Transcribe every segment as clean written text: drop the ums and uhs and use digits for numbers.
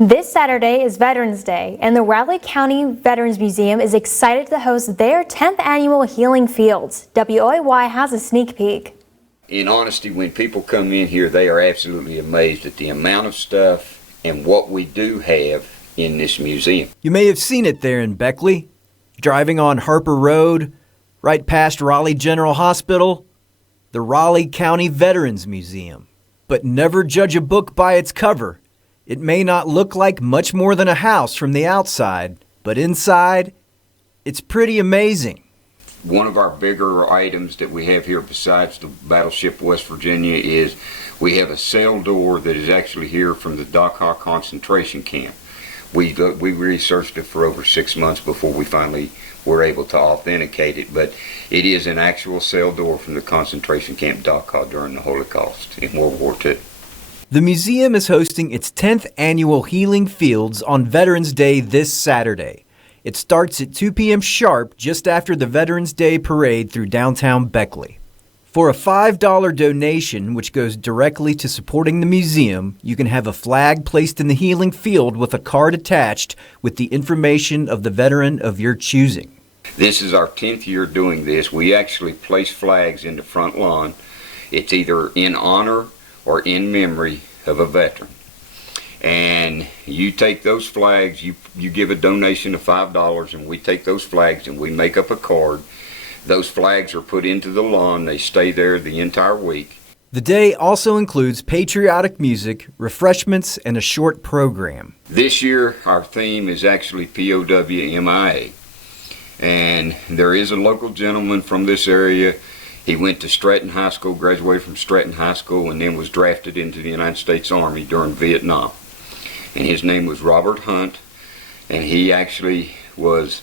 This Saturday is Veterans Day, and the Raleigh County Veterans Museum is excited to host their 10th annual Healing Fields. WOAY has a sneak peek. In honesty, when people come in here, they are absolutely amazed at the amount of stuff and what we do have in this museum. You may have seen it there in Beckley, driving on Harper Road, right past Raleigh General Hospital, the Raleigh County Veterans Museum. But never judge a book by its cover. It may not look like much more than a house from the outside, but inside, it's pretty amazing. One of our bigger items that we have here besides the Battleship West Virginia is we have a cell door that is actually here from the Dachau concentration camp. We researched it for over 6 months before we finally were able to authenticate it, but it is an actual cell door from the concentration camp Dachau during the Holocaust in World War II. The museum is hosting its 10th annual Healing Fields on Veterans Day this Saturday. It starts at 2 p.m. sharp just after the Veterans Day parade through downtown Beckley. For a $5 donation, which goes directly to supporting the museum, you can have a flag placed in the Healing Field with a card attached with the information of the veteran of your choosing. This is our 10th year doing this. We actually place flags in the front lawn. It's either in honor or in memory of a veteran. And you take those flags, you give a donation of $5, and we take those flags and we make up a card. Those flags are put into the lawn. They stay there the entire week. The day also includes patriotic music, refreshments, and a short program. This year, our theme is actually POW MIA. And there is a local gentleman from this area. He went to Stratton High School, graduated from Stratton High School, and then was drafted into the United States Army during Vietnam. And his name was Robert Hunt, and he actually was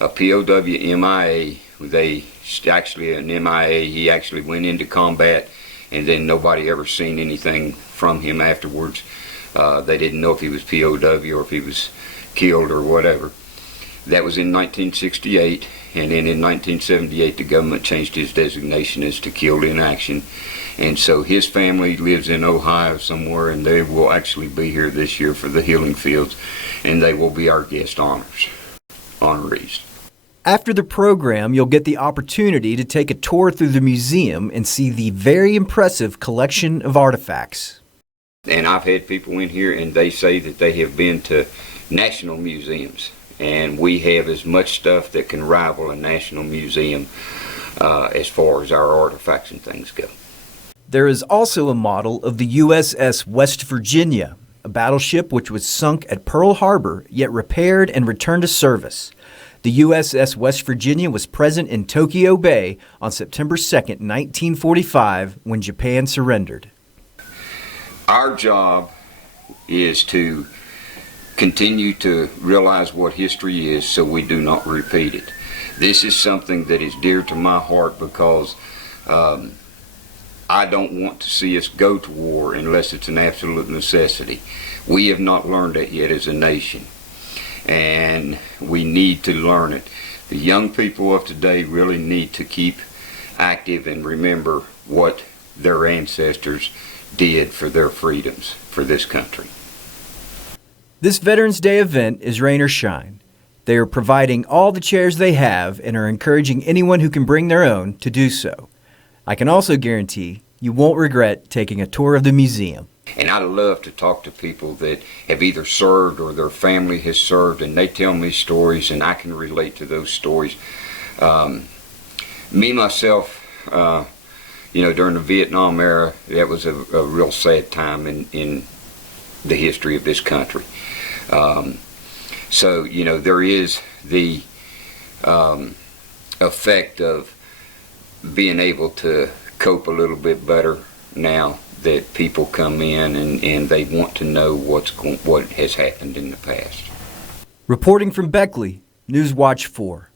a POW MIA. An MIA, he actually went into combat, and then nobody ever seen anything from him afterwards. They didn't know if he was POW or if he was killed or whatever. That was in 1968, and then in 1978 the government changed his designation as to killed in action. And so his family lives in Ohio somewhere, and they will actually be here this year for the Healing Fields, and they will be our guest honorees. After the program, you'll get the opportunity to take a tour through the museum and see the very impressive collection of artifacts. And I've had people in here and they say that they have been to national museums, and we have as much stuff that can rival a national museum as far as our artifacts and things go. There is also a model of the USS West Virginia, a battleship which was sunk at Pearl Harbor yet repaired and returned to service. The USS West Virginia was present in Tokyo Bay on September 2nd, 1945, when Japan surrendered. Our job is to continue to realize what history is so we do not repeat it. This is something that is dear to my heart because I don't want to see us go to war unless it's an absolute necessity. We have not learned it yet as a nation, and we need to learn it. The young people of today really need to keep active and remember what their ancestors did for their freedoms for this country. This Veterans Day event is rain or shine. They are providing all the chairs they have and are encouraging anyone who can bring their own to do so. I can also guarantee you won't regret taking a tour of the museum. And I love to talk to people that have either served or their family has served, and they tell me stories and I can relate to those stories. Me, myself, during the Vietnam era, that was a real sad time in the history of this country. So, there is the effect of being able to cope a little bit better now that people come in and they want to know what has happened in the past. Reporting from Beckley, Newswatch 4.